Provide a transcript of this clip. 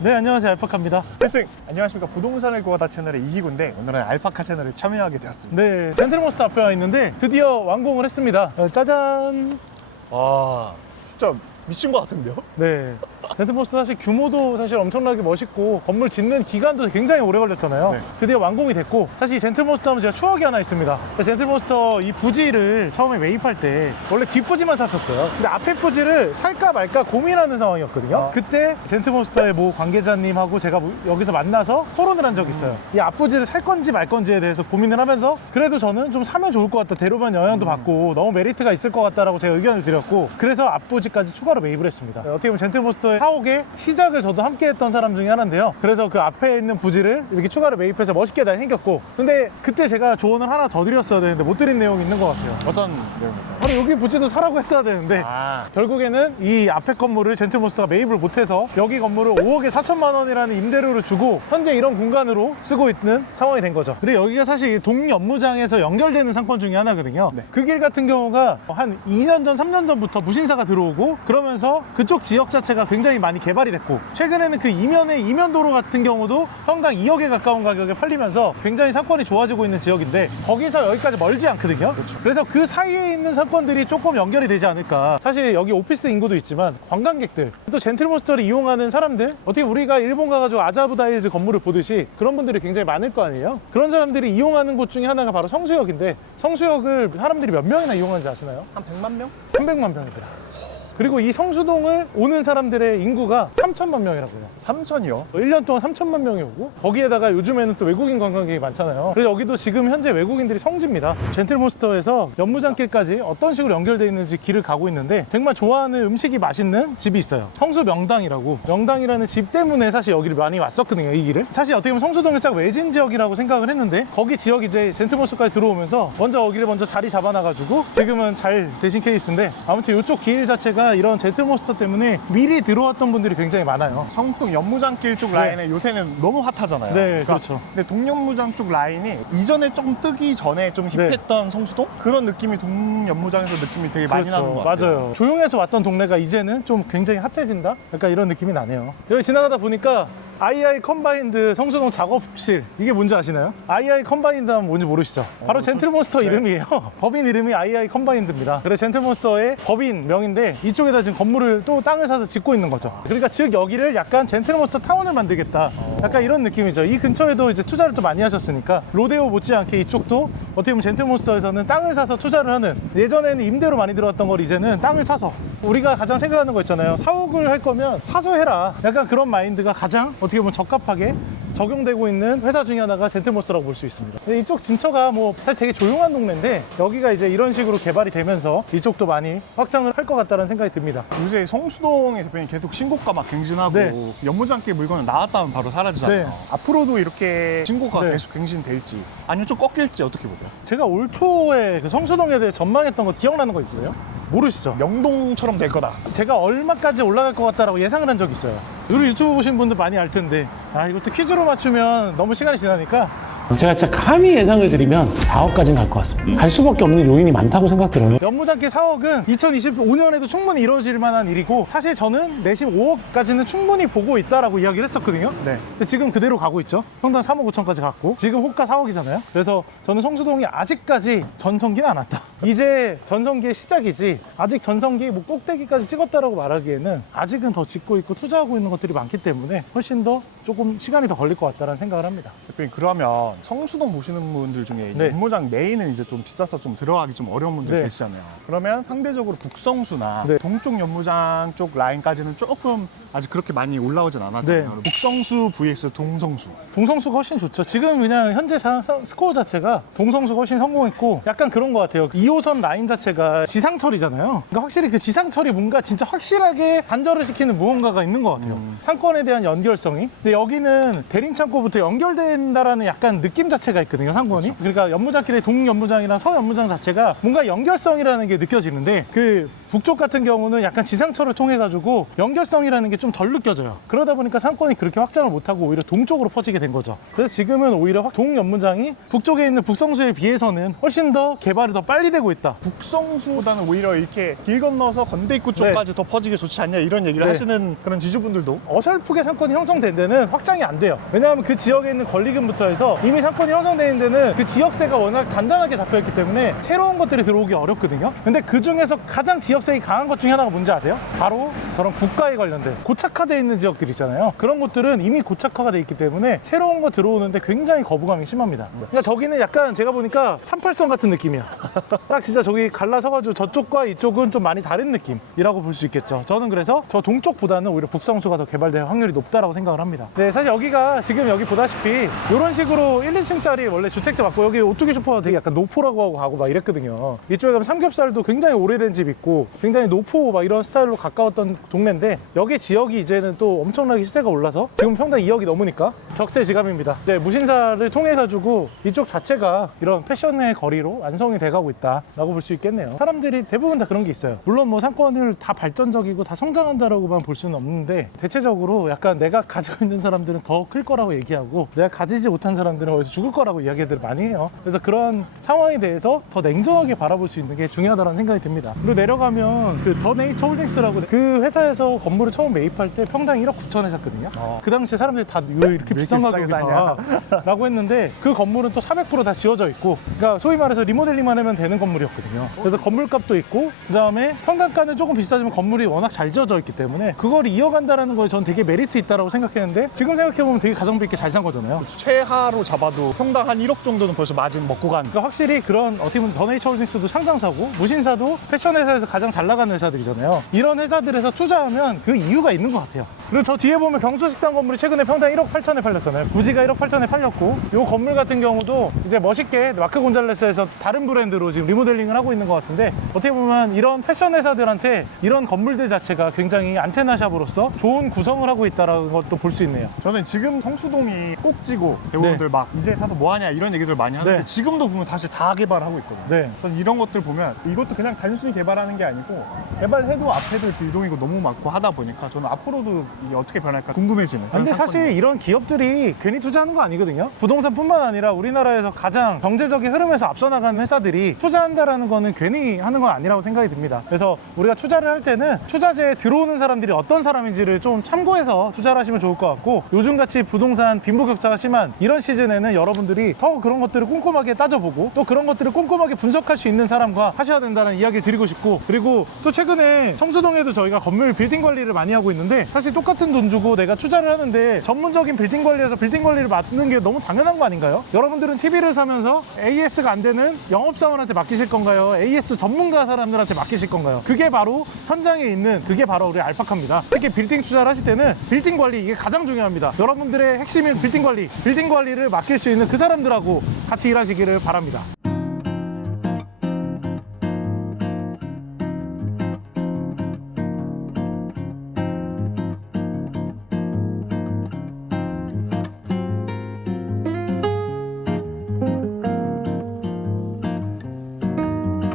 네, 안녕하세요. 알파카입니다. 헬승! 안녕하십니까. 부동산을 구하다 채널의 이기구인데 오늘은 알파카 채널에 참여하게 되었습니다. 네, 젠틀몬스터 앞에 와 있는데 드디어 완공을 했습니다. 짜잔! 와, 진짜 미친 것 같은데요? 네, 젠틀몬스터 사실 규모도 사실 엄청나게 멋있고 건물 짓는 기간도 굉장히 오래 걸렸잖아요. 네. 드디어 완공이 됐고, 사실 젠틀몬스터 하면 제가 추억이 하나 있습니다. 젠틀몬스터 이 부지를 처음에 매입할 때 원래 뒷부지만 샀었어요. 근데 앞에 부지를 살까 말까 고민하는 상황이었거든요. 그때 젠틀몬스터의 모 관계자님하고 제가 여기서 만나서 토론을 한 적이 있어요. 이 앞부지를 살 건지 말 건지에 대해서 고민을 하면서 그래도 저는 좀 사면 좋을 것 같다. 대로변 영향도 받고 너무 메리트가 있을 것 같다라고 제가 의견을 드렸고, 그래서 앞부지까지 추가로 매입을 했습니다. 어떻게 보면 젠틀몬스터의 사옥의 시작을 저도 함께 했던 사람 중에 하나인데요. 그래서 그 앞에 있는 부지를 이렇게 추가로 매입해서 멋있게 다 생겼고, 근데 그때 제가 조언을 하나 더 드렸어야 되는데 못 드린 내용이 있는 것 같아요. 어떤 내용일까요? 바로 여기 부지도 사라고 했어야 되는데 결국에는 이 앞에 건물을 젠틀몬스터가 매입을 못해서 여기 건물을 5억에 4천만 원이라는 임대료를 주고 현재 이런 공간으로 쓰고 있는 상황이 된 거죠. 그리고 여기가 사실 동연무장에서 연결되는 상권 중에 하나거든요. 네. 그 길 같은 경우가 한 2년 전, 3년 전부터 무신사가 들어오고 그러면서 그쪽 지역 자체가 굉장히 많이 개발이 됐고, 최근에는 그 이면의 이면도로 같은 경우도 평당 2억에 가까운 가격에 팔리면서 굉장히 상권이 좋아지고 있는 지역인데, 거기서 여기까지 멀지 않거든요. 그래서 그 사이에 있는 상권들이 조금 연결이 되지 않을까. 사실 여기 오피스 인구도 있지만 관광객들, 또 젠틀몬스터를 이용하는 사람들, 어떻게 우리가 일본 가가지고 아자부다일즈 건물을 보듯이 그런 분들이 굉장히 많을 거 아니에요. 그런 사람들이 이용하는 곳 중에 하나가 바로 성수역인데, 성수역을 사람들이 몇 명이나 이용하는지 아시나요? 한 100만 명? 300만 명입니다. 그리고 이 성수동을 오는 사람들의 인구가 3천만 명이라고요. 3천이요? 1년 동안 3천만 명이 오고, 거기에다가 요즘에는 또 외국인 관광객이 많잖아요. 그래서 여기도 지금 현재 외국인들이 성지입니다. 젠틀몬스터에서 연무장길까지 어떤 식으로 연결되어 있는지 길을 가고 있는데, 정말 좋아하는 음식이 맛있는 집이 있어요. 성수명당이라고. 명당이라는 집 때문에 사실 여기를 많이 왔었거든요, 이 길을. 사실 어떻게 보면 성수동의 딱 외진 지역이라고 생각을 했는데, 거기 지역이 이제 젠틀몬스터까지 들어오면서 먼저 여기를 먼저 자리 잡아놔가지고 지금은 잘 되신 케이스인데, 아무튼 이쪽 길 자체가 이런 젠틀몬스터 때문에 미리 들어왔던 분들이 굉장히 많아요. 성북 연무장길 쪽 라인에 요새는 너무 핫하잖아요. 네, 그렇죠. 근데 동연무장 쪽 라인이 이전에 조금 뜨기 전에 좀 힙했던 성수동? 그런 느낌이 동연무장에서 느낌이 되게 많이 나는 것 같아요. 맞아요. 조용해서 왔던 동네가 이제는 좀 굉장히 핫해진다? 약간 이런 느낌이 나네요. 여기 지나가다 보니까 II 컴바인드 성수동 작업실, 이게 뭔지 아시나요? II 컴바인드 하면 뭔지 모르시죠? 바로 젠틀몬스터 이름이에요. 법인 이름이 II 컴바인드입니다. 그래서 젠틀몬스터의 법인명인데, 이쪽에다 지금 건물을 또 땅을 사서 짓고 있는 거죠. 그러니까 즉 여기를 약간 젠틀몬스터 타운을 만들겠다, 약간 이런 느낌이죠. 이 근처에도 이제 투자를 또 많이 하셨으니까 로데오 못지않게 이쪽도 어떻게 보면 젠틀몬스터에서는 땅을 사서 투자를 하는, 예전에는 임대로 많이 들어왔던 걸 이제는 땅을 사서, 우리가 가장 생각하는 거 있잖아요. 사옥을 할 거면 사서 해라, 약간 그런 마인드가 가장 어떻게 보면 적합하게 적용되고 있는 회사 중에 하나가 젠틀몬스터라고 볼 수 있습니다. 근데 이쪽 진처가 뭐 사실 되게 조용한 동네인데, 여기가 이제 이런 식으로 개발이 되면서 이쪽도 많이 확장을 할 것 같다는 생각이 듭니다. 요새 성수동의 대표님 계속 신고가 막 갱신하고 연무장길 물건은 나왔다면 바로 사라지잖아요. 네. 앞으로도 이렇게 신고가 네. 계속 갱신될지 아니면 좀 꺾일지 어떻게 보세요? 제가 올 초에 그 성수동에 대해 전망했던 거 기억나는 거 있으세요? 모르시죠? 명동처럼 될 거다. 제가 얼마까지 올라갈 것 같다라고 예상을 한 적이 있어요. 우리 유튜브 보신 분들 많이 알 텐데, 이것도 퀴즈로 맞추면 너무 시간이 지나니까 제가 진짜 감히 예상을 드리면 4억까지는 갈 것 같습니다. 갈 수밖에 없는 요인이 많다고 생각들어요. 연무장길 사옥은 2025년에도 충분히 이루어질 만한 일이고, 사실 저는 내심 5억까지는 충분히 보고 있다라고 이야기를 했었거든요. 네. 근데 지금 그대로 가고 있죠. 평당 3억 5천까지 갔고, 지금 호가 4억이잖아요. 그래서 저는 성수동이 아직까지 전성기는 안 왔다. 이제 전성기의 시작이지, 아직 전성기 뭐 꼭대기까지 찍었다라고 말하기에는 아직은 더 짓고 있고 투자하고 있는 것들이 많기 때문에 훨씬 더 조금 시간이 더 걸릴 것 같다는 생각을 합니다. 대표님, 그러면 성수동 보시는 분들 중에 네. 연무장 메인은 이제 좀 비싸서 좀 들어가기 좀 어려운 분들 네. 계시잖아요. 그러면 상대적으로 북성수나 네. 동쪽 연무장 쪽 라인까지는 조금 아직 그렇게 많이 올라오진 않았잖아요. 네. 북성수 vs 동성수. 동성수가 훨씬 좋죠. 지금 그냥 현재 스코어 자체가 동성수가 훨씬 성공했고, 약간 그런 것 같아요. 2호선 라인 자체가 지상철이잖아요. 그러니까 확실히 그 지상철이 뭔가 진짜 확실하게 단절을 시키는 무언가가 있는 것 같아요. 상권에 대한 연결성이. 근데 여기는 대림창고부터 연결된다라는 약간 느낌 자체가 있거든요, 상권이. 그렇죠. 그러니까 연무장길의 동연무장이랑 서연무장 자체가 뭔가 연결성이라는 게 느껴지는데, 그 북쪽 같은 경우는 약간 지상철을 통해 가지고 연결성이라는 게 좀 덜 느껴져요. 그러다 보니까 상권이 그렇게 확장을 못하고 오히려 동쪽으로 퍼지게 된 거죠. 그래서 지금은 오히려 동연문장이 북쪽에 있는 북성수에 비해서는 훨씬 더 개발이 더 빨리 되고 있다. 북성수보다는 오히려 이렇게 길 건너서 건대 입구 쪽까지 더 퍼지기 좋지 않냐 이런 얘기를 네. 하시는 그런 지주분들도 어설프게 상권이 형성된 데는 확장이 안 돼요. 왜냐하면 그 지역에 있는 권리금부터 해서 이미 상권이 형성되어 있는 데는 그 지역세가 워낙 단단하게 잡혀있기 때문에 새로운 것들이 들어오기 어렵거든요. 근데 그 중에서 가장 지역세가 강한 것 중에 하나가 뭔지 아세요? 바로 저런 국가에 관련된 고착화되어 있는 지역들 있잖아요. 그런 곳들은 이미 고착화가 되어 있기 때문에 새로운 거 들어오는데 굉장히 거부감이 심합니다. 그러니까 저기는 약간 제가 보니까 38선 같은 느낌이야. 딱 진짜 저기 갈라서가지고 저쪽과 이쪽은 좀 많이 다른 느낌이라고 볼 수 있겠죠. 저는 그래서 저 동쪽보다는 오히려 북성수가 더 개발될 확률이 높다라고 생각을 합니다. 네, 사실 여기가 지금 여기 보다시피 이런 식으로 1, 2층짜리 원래 주택도 많고 여기 오뚜기 슈퍼가 되게 약간 노포라고 하고 가고 막 이랬거든요. 이쪽에 가면 삼겹살도 굉장히 오래된 집 있고 굉장히 노포 막 이런 스타일로 가까웠던 동네인데 여기 지역이 이제는 또 엄청나게 시세가 올라서 지금 평당 2억이 넘으니까 격세 지감입니다. 네, 무신사를 통해 가지고 이쪽 자체가 이런 패션의 거리로 완성이 돼가고 있다라고 볼 수 있겠네요. 사람들이 대부분 다 그런 게 있어요. 물론 뭐 상권을 다 발전적이고 다 성장한다라고만 볼 수는 없는데 대체적으로 약간 내가 가지고 있는 사람들은 더 클 거라고 얘기하고 내가 가지지 못한 사람들은 어디서 죽을 거라고 이야기들 많이 해요. 그래서 그런 상황에 대해서 더 냉정하게 바라볼 수 있는 게 중요하다는 생각이 듭니다. 그리고 내려가면 그 더 네이처 홀딩스라고 그 회사에서 건물을 처음 매입할 때 평당 1억 9천에 샀거든요. 그 당시에 사람들이 다 왜 이렇게 비싼 가격에 사? 라고 했는데 그 건물은 또 400%다 지어져 있고 그러니까 소위 말해서 리모델링만 하면 되는 건물이었거든요. 그래서 건물값도 있고 그 다음에 평당가는 조금 비싸지만 건물이 워낙 잘 지어져 있기 때문에 그걸 이어간다는 거에 전 되게 메리트 있다고 생각했는데 지금 생각해보면 되게 가성비 있게 잘 산 거잖아요. 최하로 잡아도 평당 한 1억 정도는 벌써 마진 먹고 간. 그러니까 확실히 그런 어떻게 보면 더 네이처 홀딩스도 상장사고 무신사도 패션 회사에서 가장 잘 나가는 회사들이잖아요. 이런 회사들에서 투자하면 그 이유가 있는 것 같아요. 그리고 저 뒤에 보면 경수식당 건물이 최근에 평당 1억 8천에 팔렸잖아요. 부지가 1억 8천에 팔렸고 이 건물 같은 경우도 이제 멋있게 마크 곤잘레스에서 다른 브랜드로 지금 리모델링을 하고 있는 것 같은데 어떻게 보면 이런 패션 회사들한테 이런 건물들 자체가 굉장히 안테나샵으로서 좋은 구성을 하고 있다는 것도 볼 수 있네요. 저는 지금 성수동이 꼭지고 배우분들 막 이제 사서 뭐하냐 이런 얘기들 많이 하는데 네. 지금도 보면 다시 다 개발하고 있거든요. 네. 저는 이런 것들 보면 이것도 그냥 단순히 개발하는 게 아니고 개발해도 앞에도 비동이고 너무 많고 하다 보니까 저는 앞으로도 이게 어떻게 변할까 궁금해지는 그런 근데 사실 상권이에요. 이런 기업들이 괜히 투자하는 거 아니거든요. 부동산뿐만 아니라 우리나라에서 가장 경제적인 흐름에서 앞서 나가는 회사들이 투자한다라는 거는 괜히 하는 건 아니라고 생각이 듭니다. 그래서 우리가 투자를 할 때는 투자재에 들어오는 사람들이 어떤 사람인지를 좀 참고해서 투자를 하시면 좋을 것 같고 요즘같이 부동산 빈부격차가 심한 이런 시즌에는 여러분들이 더 그런 것들을 꼼꼼하게 따져보고 또 그런 것들을 꼼꼼하게 분석할 수 있는 사람과 하셔야 된다는 이야기를 드리고 싶고 그리고 또 최근에 성수동에도 저희가 건물 빌딩 관리를 많이 하고 있는데 사실 똑같은 돈 주고 내가 투자를 하는데 전문적인 빌딩 관리에서 빌딩 관리를 맡는 게 너무 당연한 거 아닌가요? 여러분들은 TV를 사면서 AS가 안 되는 영업사원한테 맡기실 건가요? AS 전문가 사람들한테 맡기실 건가요? 그게 바로 현장에 있는 그게 바로 우리 알파카입니다. 특히 빌딩 투자를 하실 때는 빌딩 관리 이게 가장 중요합니다. 여러분들의 핵심인 빌딩 관리를 맡길 수 있는 그 사람들하고 같이 일하시기를 바랍니다.